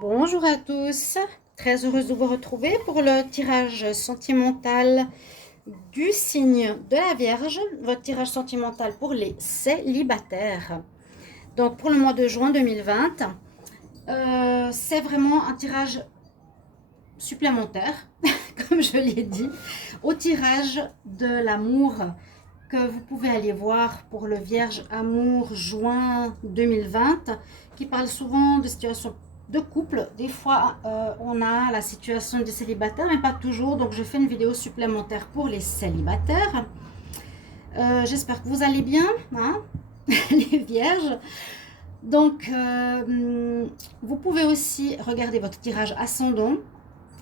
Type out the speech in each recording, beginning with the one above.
Bonjour à tous, très heureuse de vous retrouver pour le tirage sentimental du signe de la Vierge, votre tirage sentimental pour les célibataires. Donc pour le mois de juin 2020, c'est vraiment un tirage supplémentaire, comme je l'ai dit, au tirage de l'amour que vous pouvez aller voir pour le Vierge Amour juin 2020, qui parle souvent de situations de couple. Des fois, on a la situation des célibataires, mais pas toujours. Donc, je fais une vidéo supplémentaire pour les célibataires. J'espère que vous allez bien, hein, les vierges. Donc, vous pouvez aussi regarder votre tirage ascendant,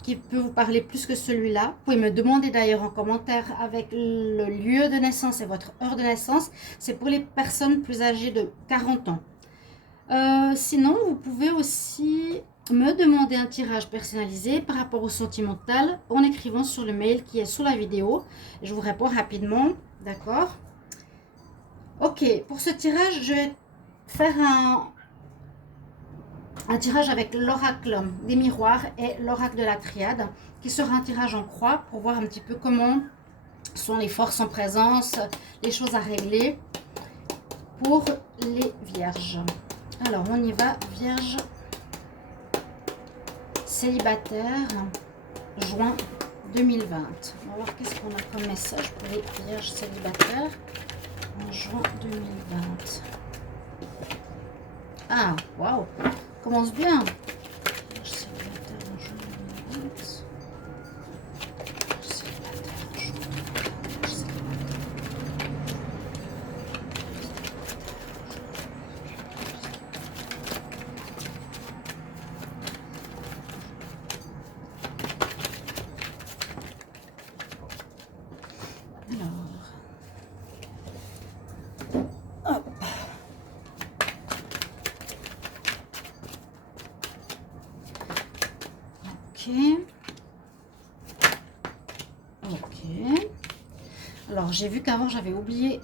qui peut vous parler plus que celui-là. Vous pouvez me demander d'ailleurs en commentaire avec le lieu de naissance et votre heure de naissance. C'est pour les personnes plus âgées de 40 ans. Sinon, vous pouvez aussi me demander un tirage personnalisé par rapport au sentimental en écrivant sur le mail qui est sous la vidéo. Je vous réponds rapidement, d'accord? Ok, pour ce tirage, je vais faire un tirage avec l'oracle des miroirs et l'oracle de la triade, qui sera un tirage en croix pour voir un petit peu comment sont les forces en présence, les choses à régler pour les vierges. Alors, on y va, vierge célibataire, juin 2020. On va voir qu'est-ce qu'on a comme message pour les vierges célibataires en juin 2020. Ah, waouh, commence bien. Vierge célibataire en juin 2020. Ok. Alors, j'ai vu qu'avant, j'avais oublié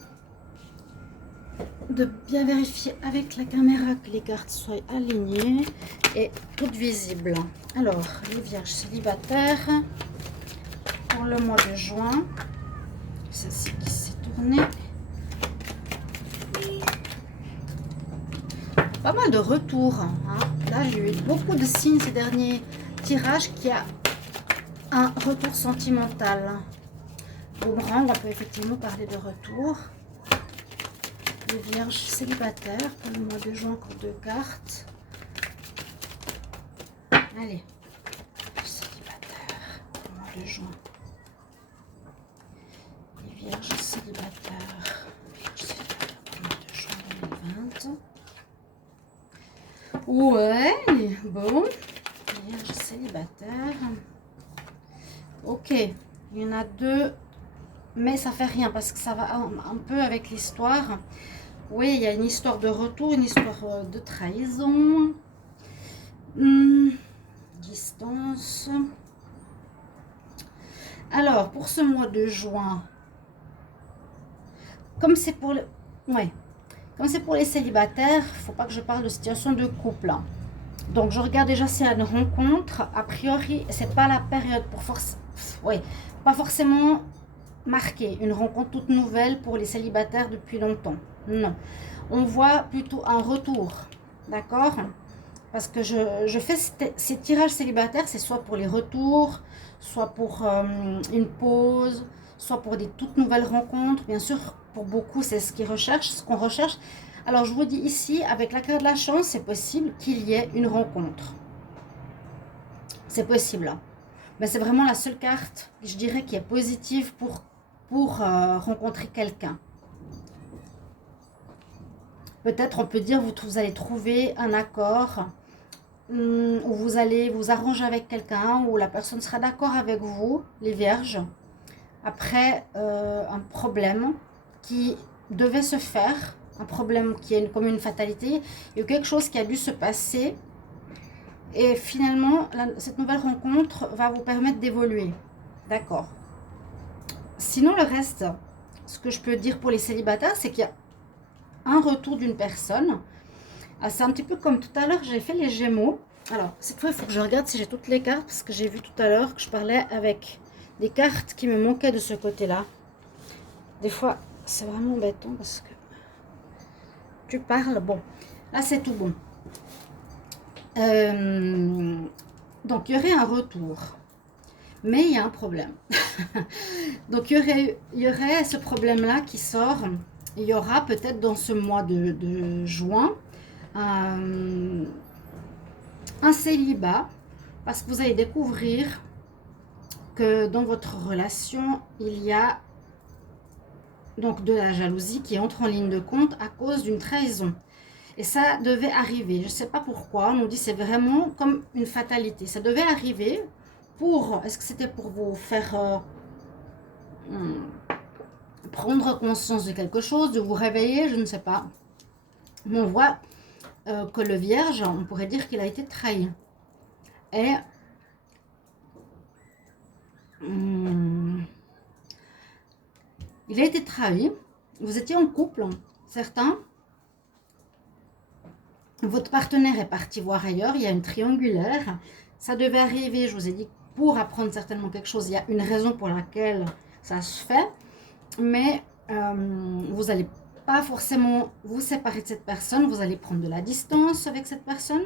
de bien vérifier avec la caméra que les cartes soient alignées et toutes visibles. Alors, les vierges célibataires pour le mois de juin. Celle-ci qui s'est tournée. Pas mal de retours. Hein. Là, j'ai eu beaucoup de signes ces derniers tirages qu'il y a un retour sentimental. Boomerang, on peut effectivement parler de retour. Les vierges célibataires pour le mois de juin, encore 2 cartes. Allez, célibataires pour le mois de juin. Les vierges célibataires pour le mois de juin 2020. Ouais, bon. Vierges célibataires. Ok, il y en a 2, mais ça fait rien parce que ça va un peu avec l'histoire. Oui, il y a une histoire de retour, une histoire de trahison. Distance. Alors, pour ce mois de juin, comme c'est pour le... Ouais, comme c'est pour les célibataires, il ne faut pas que je parle de situation de couple. Donc, je regarde déjà s'il y a une rencontre. A priori, c'est pas la période pour force... Oui, pas forcément marqué une rencontre toute nouvelle pour les célibataires depuis longtemps. Non. On voit plutôt un retour. D'accord? Parce que je fais ces tirages célibataires, c'est soit pour les retours, soit pour une pause, soit pour des toutes nouvelles rencontres. Bien sûr, pour beaucoup, c'est ce qu'ils recherchent, ce qu'on recherche. Alors, je vous dis ici, avec la carte de la chance, c'est possible qu'il y ait une rencontre. C'est possible. Mais c'est vraiment la seule carte, je dirais, qui est positive pour rencontrer quelqu'un. Peut-être on peut dire vous allez trouver un accord où vous allez vous arranger avec quelqu'un, où la personne sera d'accord avec vous, les vierges, après un problème qui devait se faire, un problème qui est comme une fatalité, il y a quelque chose qui a dû se passer, et finalement, cette nouvelle rencontre va vous permettre d'évoluer. D'accord. Sinon, le reste, ce que je peux dire pour les célibataires, c'est qu'il y a un retour d'une personne. C'est un petit peu comme tout à l'heure, j'ai fait les Gémeaux. Alors, cette fois, il faut que je regarde si j'ai toutes les cartes, parce que j'ai vu tout à l'heure que je parlais avec des cartes qui me manquaient de ce côté-là. Des fois, c'est vraiment embêtant parce que tu parles. Bon, là, c'est tout bon. Donc, il y aurait un retour. Mais il y a un problème. Donc, il y aurait ce problème-là qui sort. Il y aura peut-être dans ce mois de juin un célibat, parce que vous allez découvrir que dans votre relation, il y a donc de la jalousie qui entre en ligne de compte à cause d'une trahison. Et ça devait arriver. Je ne sais pas pourquoi. On nous dit c'est vraiment comme une fatalité. Ça devait arriver pour... Est-ce que c'était pour vous faire prendre conscience de quelque chose, de vous réveiller? Je ne sais pas. Mais on voit que le vierge, on pourrait dire qu'il a été trahi. Et... il a été trahi. Vous étiez en couple, certains. Votre partenaire est parti voir ailleurs. Il y a une triangulaire. Ça devait arriver, je vous ai dit, pour apprendre certainement quelque chose. Il y a une raison pour laquelle ça se fait. Mais vous n'allez pas forcément vous séparer de cette personne. Vous allez prendre de la distance avec cette personne.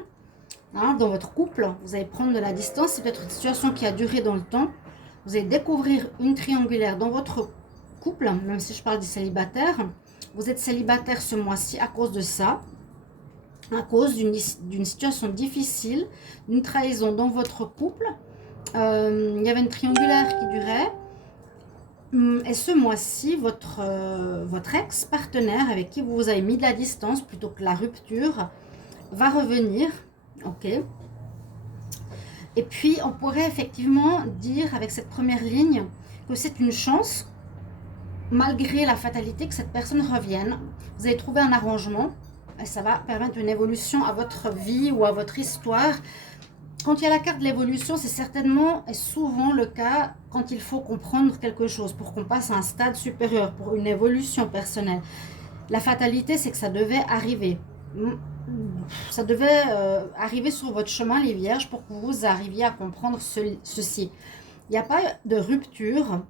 Hein, dans votre couple, vous allez prendre de la distance. C'est peut-être une situation qui a duré dans le temps. Vous allez découvrir une triangulaire dans votre couple, même si je parle des célibataires. Vous êtes célibataire ce mois-ci à cause de ça, à cause d'une situation difficile, d'une trahison dans votre couple. Il y avait une triangulaire qui durait. Et ce mois-ci, votre ex-partenaire avec qui vous avez mis de la distance plutôt que la rupture va revenir. Ok. Et puis, on pourrait effectivement dire avec cette première ligne que c'est une chance, malgré la fatalité, que cette personne revienne. Vous allez trouver un arrangement et ça va permettre une évolution à votre vie ou à votre histoire. Quand il y a la carte de l'évolution, c'est certainement et souvent le cas quand il faut comprendre quelque chose pour qu'on passe à un stade supérieur, pour une évolution personnelle. La fatalité, c'est que ça devait arriver. Ça devait arriver sur votre chemin, les vierges, pour que vous arriviez à comprendre ceci. Il n'y a pas de rupture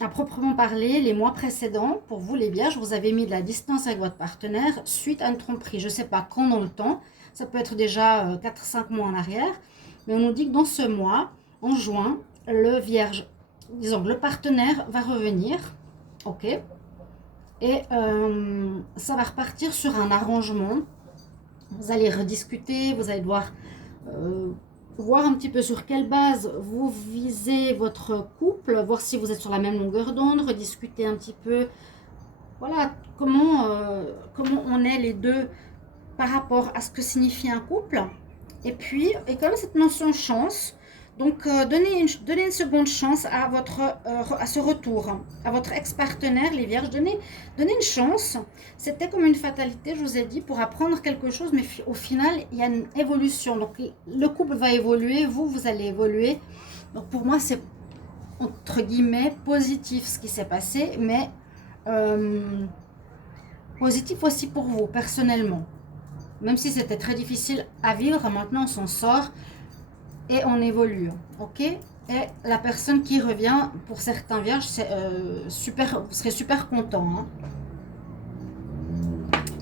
à proprement parler. Les mois précédents, pour vous les vierges, vous avez mis de la distance avec votre partenaire suite à une tromperie. Je ne sais pas quand dans le temps, ça peut être déjà 4-5 mois en arrière, mais on nous dit que dans ce mois, en juin, le vierge, disons le partenaire va revenir, ok, et ça va repartir sur un arrangement. Vous allez rediscuter, vous allez devoir voir un petit peu sur quelle base vous visez votre couple, voir si vous êtes sur la même longueur d'onde, rediscuter un petit peu, voilà, comment on est les deux par rapport à ce que signifie un couple. Et puis, et comme cette notion chance, donc donnez une seconde chance à ce retour, à votre ex-partenaire, les vierges, donnez une chance. C'était comme une fatalité, je vous ai dit, pour apprendre quelque chose, mais au final, il y a une évolution. Donc le couple va évoluer, vous allez évoluer. Donc pour moi, c'est entre guillemets positif ce qui s'est passé, mais positif aussi pour vous, personnellement. Même si c'était très difficile à vivre, maintenant on s'en sort et on évolue, ok? Et la personne qui revient, pour certains vierges, c'est super, vous serez super content. Hein?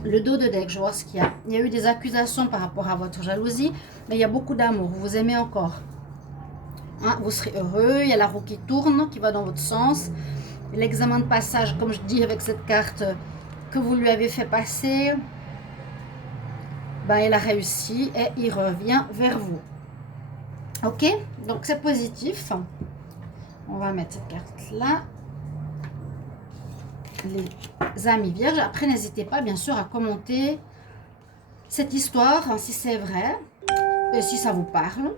Le dos de deck, je vois ce qu'il y a. Il y a eu des accusations par rapport à votre jalousie, mais il y a beaucoup d'amour, vous vous aimez encore. Hein? Vous serez heureux, il y a la roue qui tourne, qui va dans votre sens. L'examen de passage, comme je dis avec cette carte que vous lui avez fait passer, ben, il a réussi et il revient vers vous. Ok, donc c'est positif. On va mettre cette carte là. Les amis vierges. Après, n'hésitez pas bien sûr à commenter cette histoire, hein, si c'est vrai, et si ça vous parle,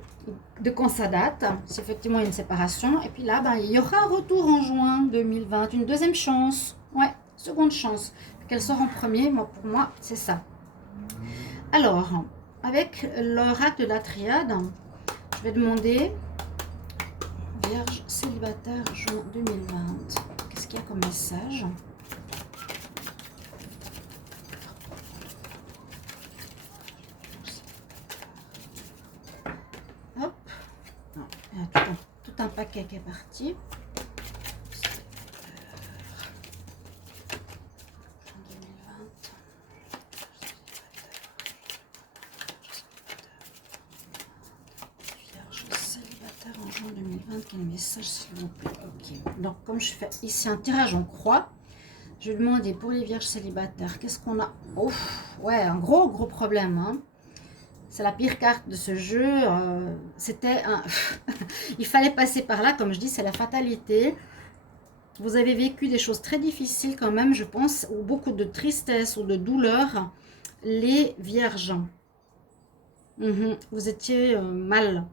de quand ça date, si effectivement il y a une séparation. Et puis là, ben, il y aura un retour en juin 2020, une deuxième chance. Ouais, seconde chance. Qu'elle sort en premier, moi, pour moi, c'est ça. Alors, avec l'oracle de la triade, je vais demander Vierge célibataire juin 2020. Qu'est-ce qu'il y a comme message? Il y a tout un paquet qui est parti. Vierge célibataire en juin 2020, quel message s'il vous plaît? Ok. Donc comme je fais ici un tirage en croix, je vais demander pour les vierges célibataires, qu'est-ce qu'on a? Ouf, ouais, un gros problème, hein. C'est la pire carte de ce jeu. C'était un... Il fallait passer par là, comme je dis, c'est la fatalité. Vous avez vécu des choses très difficiles quand même, je pense, ou beaucoup de tristesse ou de douleur. Les vierges. Vous étiez mal.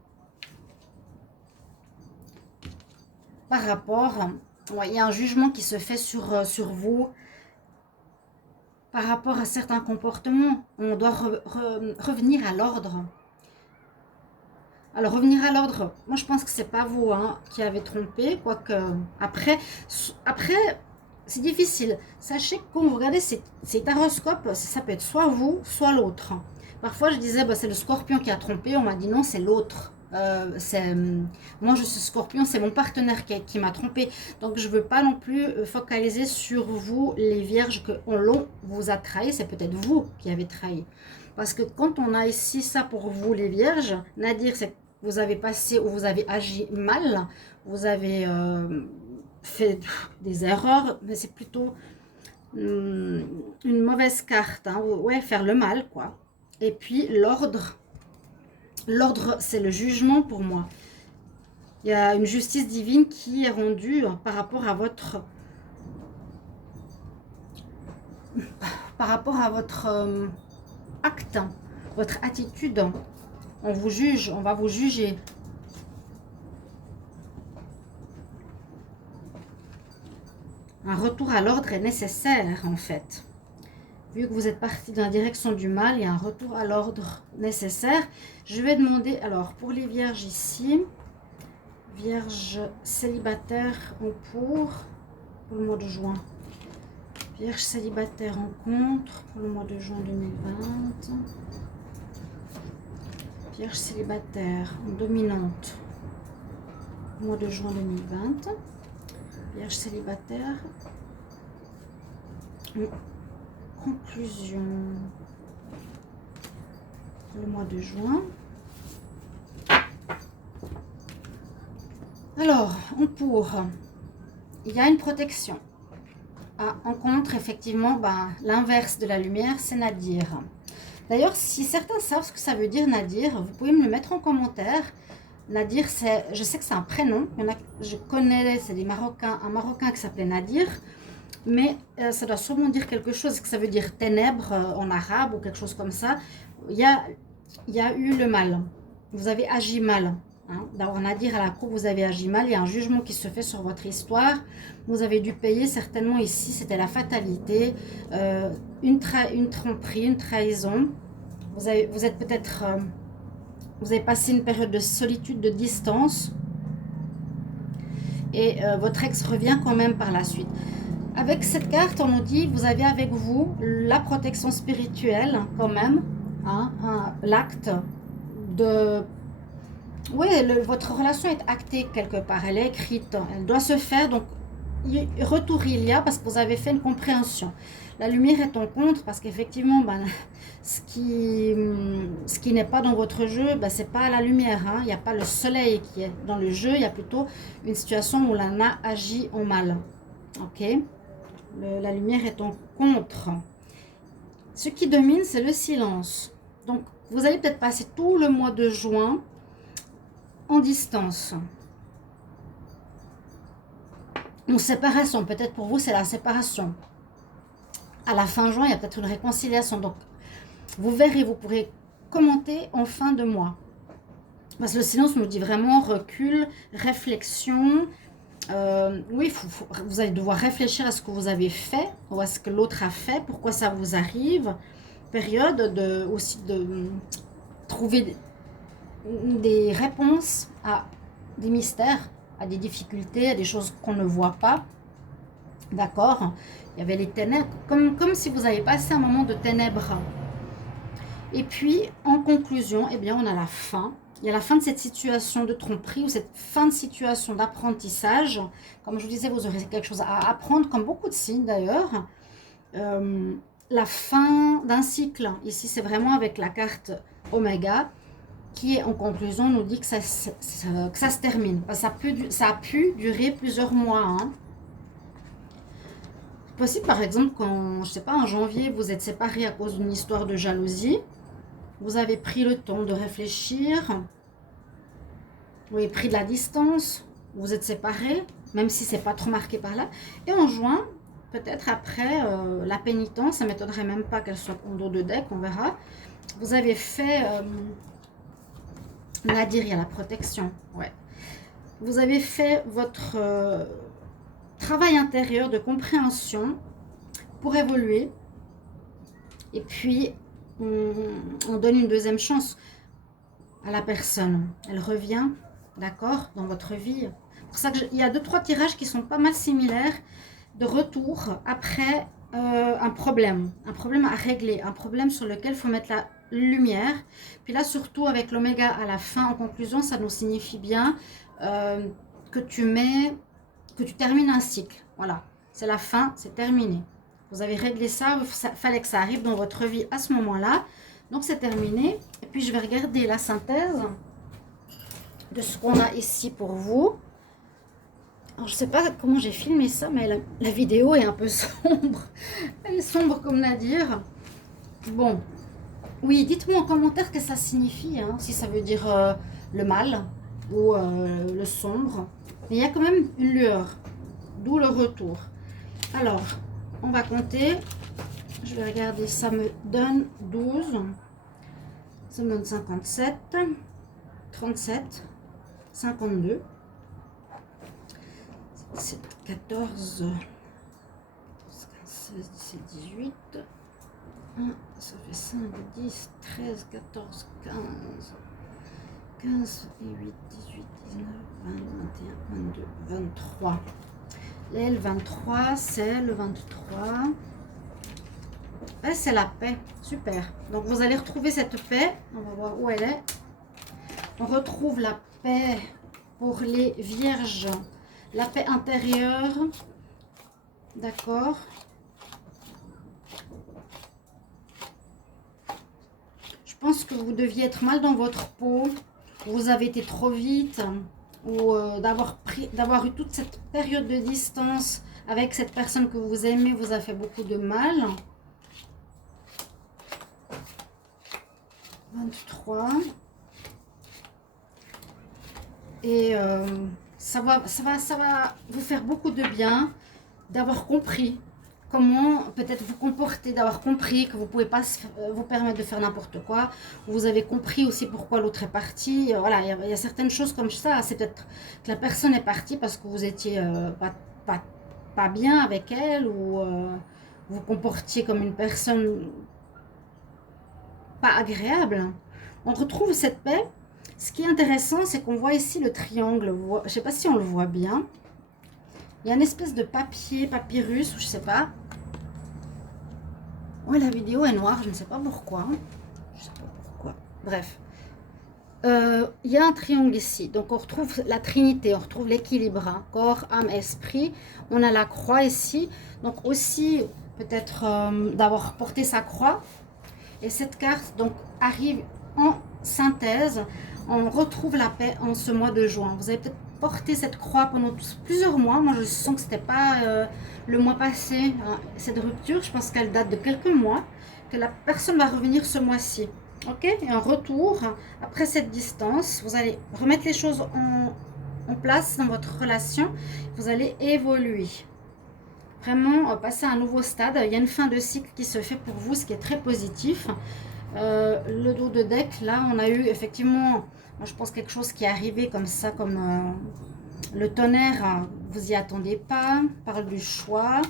Par rapport... Ouais, il y a un jugement qui se fait sur vous. Par rapport à certains comportements, on doit revenir à l'ordre. Alors, revenir à l'ordre, moi je pense que c'est pas vous hein, qui avez trompé, quoique après c'est difficile. Sachez que quand vous regardez ces taroscopes, ça peut être soit vous, soit l'autre. Parfois je disais, bah, c'est le scorpion qui a trompé, on m'a dit non, c'est l'autre. Moi je suis scorpion, c'est mon partenaire qui m'a trompé. Donc je veux pas non plus focaliser sur vous, les vierges, que l'on vous a trahi, c'est peut-être vous qui avez trahi. Parce que quand on a ici ça pour vous, les vierges, Nadir, c'est vous avez passé ou vous avez agi mal, vous avez fait des erreurs, mais c'est plutôt une mauvaise carte, hein, ouais, faire le mal, quoi. Et puis l'ordre, c'est le jugement pour moi. Il y a une justice divine qui est rendue par rapport à votre acte, votre attitude. On vous juge, on va vous juger. Un retour à l'ordre est nécessaire, en fait. Vu que vous êtes parti dans la direction du mal, il y a un retour à l'ordre nécessaire. Je vais demander, alors, pour les vierges ici, vierges célibataires en pour le mois de juin. Vierge célibataire en contre pour le mois de juin 2020. Vierge célibataire en dominante au mois de juin 2020. Vierge célibataire en conclusion pour le mois de juin. Alors, en pour, il y a une protection. En contre, effectivement, ben, l'inverse de la lumière, c'est Nadir. D'ailleurs, si certains savent ce que ça veut dire Nadir, vous pouvez me le mettre en commentaire. Nadir, je sais que c'est un prénom. Il y en a, je connais, c'est des Marocains, un Marocain qui s'appelait Nadir. Mais ça doit sûrement dire quelque chose, que ça veut dire ténèbres en arabe ou quelque chose comme ça. Il y a eu le mal. Vous avez agi mal. Hein. On a dit à la cour, vous avez agi mal, il y a un jugement qui se fait sur votre histoire, vous avez dû payer certainement ici, c'était la fatalité, une tromperie, une trahison, vous êtes peut-être, vous avez passé une période de solitude, de distance, et votre ex revient quand même par la suite. Avec cette carte, on nous dit, vous avez avec vous la protection spirituelle quand même, hein, l'acte de... Oui, votre relation est actée quelque part, elle est écrite, elle doit se faire, donc retour il y a parce que vous avez fait une compréhension. La lumière est en contre parce qu'effectivement, ben, ce qui n'est pas dans votre jeu, ben, c'est pas la lumière, hein. Il n'y a pas le soleil qui est dans le jeu, il y a plutôt une situation où l'on a agi en mal. Ok, la lumière est en contre. Ce qui domine, c'est le silence. Donc, vous allez peut-être passer tout le mois de juin en distance. Une séparation, peut-être pour vous c'est la séparation. À la fin juin, il y a peut-être une réconciliation. Donc, vous verrez, vous pourrez commenter en fin de mois. Parce que le silence nous dit vraiment recul, réflexion. Oui, vous allez devoir réfléchir à ce que vous avez fait, ou à ce que l'autre a fait, pourquoi ça vous arrive. Période aussi de trouver des réponses à des mystères, à des difficultés, à des choses qu'on ne voit pas. D'accord? Il y avait les ténèbres, comme si vous avez passé un moment de ténèbres. Et puis, en conclusion, eh bien, on a la fin. Il y a la fin de cette situation de tromperie ou cette fin de situation d'apprentissage. Comme je vous disais, vous aurez quelque chose à apprendre, comme beaucoup de signes d'ailleurs. La fin d'un cycle. Ici, c'est vraiment avec la carte Oméga qui, en conclusion, nous dit que ça se termine. Ça a pu durer plusieurs mois. Hein. C'est possible, par exemple, quand, je sais pas, en janvier, vous êtes séparés à cause d'une histoire de jalousie. Vous avez pris le temps de réfléchir. Vous avez pris de la distance. Vous êtes séparés, même si c'est pas trop marqué par là. Et en juin, peut-être après la pénitence, ça ne m'étonnerait même pas qu'elle soit en dos de deck, on verra. Vous avez fait... Nadir, il y a la protection. Ouais. Vous avez fait votre travail intérieur de compréhension pour évoluer. Et puis, on donne une deuxième chance à la personne. Elle revient, d'accord, dans votre vie. C'est pour ça qu'il y a 2-3 tirages qui sont pas mal similaires de retour après un problème à régler, un problème sur lequel il faut mettre la lumière. Puis là, surtout avec l'oméga à la fin, en conclusion, ça nous signifie bien que tu termines un cycle. Voilà, c'est la fin, c'est terminé. Vous avez réglé ça, il fallait que ça arrive dans votre vie à ce moment-là. Donc c'est terminé. Et puis je vais regarder la synthèse de ce qu'on a ici pour vous. Alors, je ne sais pas comment j'ai filmé ça, mais la vidéo est un peu sombre. Elle est sombre comme Nadir. Bon, oui, dites-moi en commentaire ce que ça signifie, hein, si ça veut dire le mal ou le sombre. Mais il y a quand même une lueur, d'où le retour. Alors, on va compter. Je vais regarder, ça me donne 12. Ça me donne 57, 37, 52. C'est 14, 15, 16, 17, 18. 1, ça fait 5, 10, 13, 14, 15. 15 et 8, 18, 19, 20, 21, 22, 23. L'aile 23, c'est le 23. Et c'est la paix. Super. Donc vous allez retrouver cette paix. On va voir où elle est. On retrouve la paix pour les vierges. La paix intérieure. D'accord. Je pense que vous deviez être mal dans votre peau. Vous avez été trop vite. Ou d'avoir eu toute cette période de distance avec cette personne que vous aimez vous a fait beaucoup de mal. 23. Et ça va vous faire beaucoup de bien d'avoir compris comment peut-être vous comporter, d'avoir compris que vous ne pouvez pas vous permettre de faire n'importe quoi. Vous avez compris aussi pourquoi l'autre est parti. Voilà, il y a certaines choses comme ça. C'est peut-être que la personne est partie parce que vous étiez pas bien avec elle ou vous comportiez comme une personne pas agréable. On retrouve cette paix. Ce qui est intéressant, c'est qu'on voit ici le triangle. Je ne sais pas si on le voit bien. Il y a une espèce de papyrus, ou je ne sais pas. Ouais, la vidéo est noire, je ne sais pas pourquoi. Je sais pas pourquoi. Bref. Il y a un triangle ici. Donc, on retrouve la Trinité, on retrouve l'équilibre. Hein, corps, âme, esprit. On a la croix ici. Donc, aussi, peut-être d'avoir porté sa croix. Et cette carte, donc, arrive en synthèse. On retrouve la paix en ce mois de juin. Vous avez peut-être porté cette croix pendant plusieurs mois. Moi, je sens que ce n'était pas le mois passé, hein, cette rupture. Je pense qu'elle date de quelques mois, que la personne va revenir ce mois-ci. Ok. Et en retour, après cette distance, vous allez remettre les choses en place dans votre relation. Vous allez évoluer. Vraiment passer à un nouveau stade. Il y a une fin de cycle qui se fait pour vous, ce qui est très positif. Le dos de deck, là, on a eu effectivement, moi je pense quelque chose qui est arrivé comme ça, comme le tonnerre, hein, vous y attendez pas, parle du choix,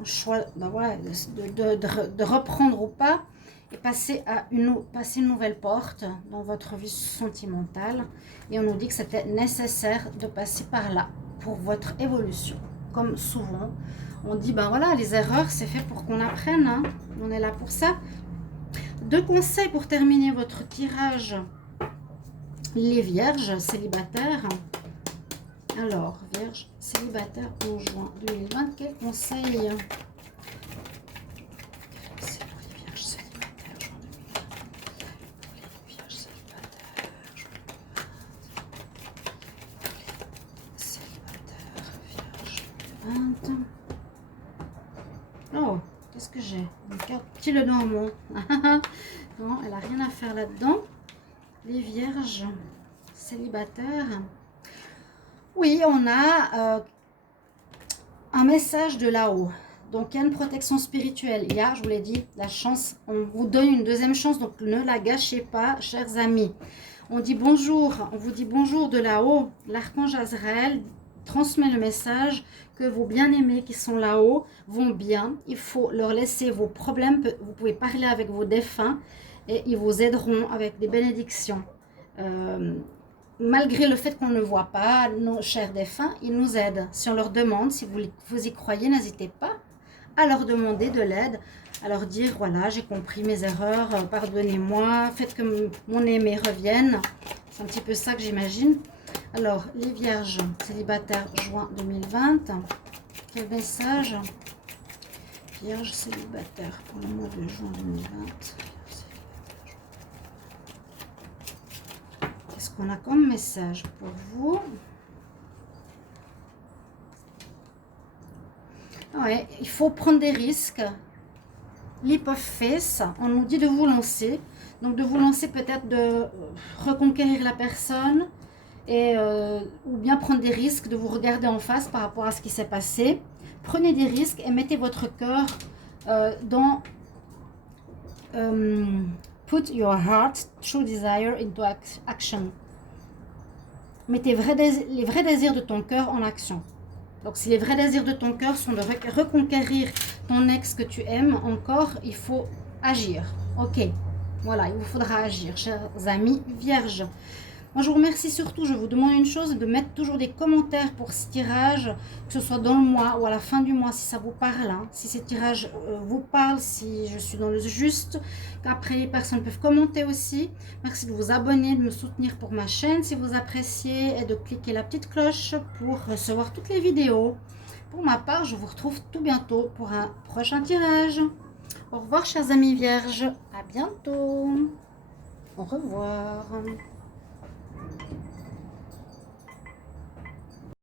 un choix ouais, de reprendre ou pas, et passer une nouvelle porte dans votre vie sentimentale, et on nous dit que c'était nécessaire de passer par là pour votre évolution. Comme souvent, on dit, ben voilà, les erreurs, c'est fait pour qu'on apprenne, hein, on est là pour ça. 2 conseils pour terminer votre tirage les vierges célibataires. Alors, vierge célibataire en juin 2020, quel conseil? C'est pour les vierges célibataires, juin 2020. Les vierges célibataires, vierge 2020. Oh, qu'est-ce que j'ai? Une carte petit le normand. Non, elle n'a rien à faire là-dedans. Les vierges célibataires. Oui, on a un message de là-haut. Donc, il y a une protection spirituelle. Il y a, je vous l'ai dit, la chance. On vous donne une deuxième chance, donc ne la gâchez pas, chers amis. On dit bonjour, on vous dit bonjour de là-haut. L'archange Azraël transmet le message que vos bien-aimés qui sont là-haut vont bien. Il faut leur laisser vos problèmes. Vous pouvez parler avec vos défunts et ils vous aideront avec des bénédictions. Malgré le fait qu'on ne voit pas nos chers défunts, ils nous aident. Si on leur demande, si vous y croyez, n'hésitez pas à leur demander de l'aide, à leur dire, voilà, j'ai compris mes erreurs, pardonnez-moi, faites que mon aimé revienne. C'est un petit peu ça que j'imagine. Alors, les vierges célibataires, juin 2020. Quel message? Vierges célibataires pour le mois de juin 2020. Qu'est-ce qu'on a comme message pour vous? Ouais, il faut prendre des risques. Leap of faith, on nous dit de vous lancer. Donc de vous lancer, peut-être de reconquérir la personne et ou bien prendre des risques, de vous regarder en face par rapport à ce qui s'est passé. Prenez des risques et mettez votre cœur dans put your heart, true desire into action. Mettez les vrais désirs de ton cœur en action. Donc si les vrais désirs de ton cœur sont de reconquérir ton ex que tu aimes encore, il faut agir. Ok, voilà, il vous faudra agir, chers amis vierges. Moi, je vous remercie surtout, je vous demande une chose, de mettre toujours des commentaires pour ce tirage, que ce soit dans le mois ou à la fin du mois, si ça vous parle, hein, si ces tirages vous parlent, si je suis dans le juste, qu'après les personnes peuvent commenter aussi. Merci de vous abonner, de me soutenir pour ma chaîne si vous appréciez et de cliquer la petite cloche pour recevoir toutes les vidéos. Pour ma part, je vous retrouve tout bientôt pour un prochain tirage. Au revoir, chers amis vierges, à bientôt. Au revoir.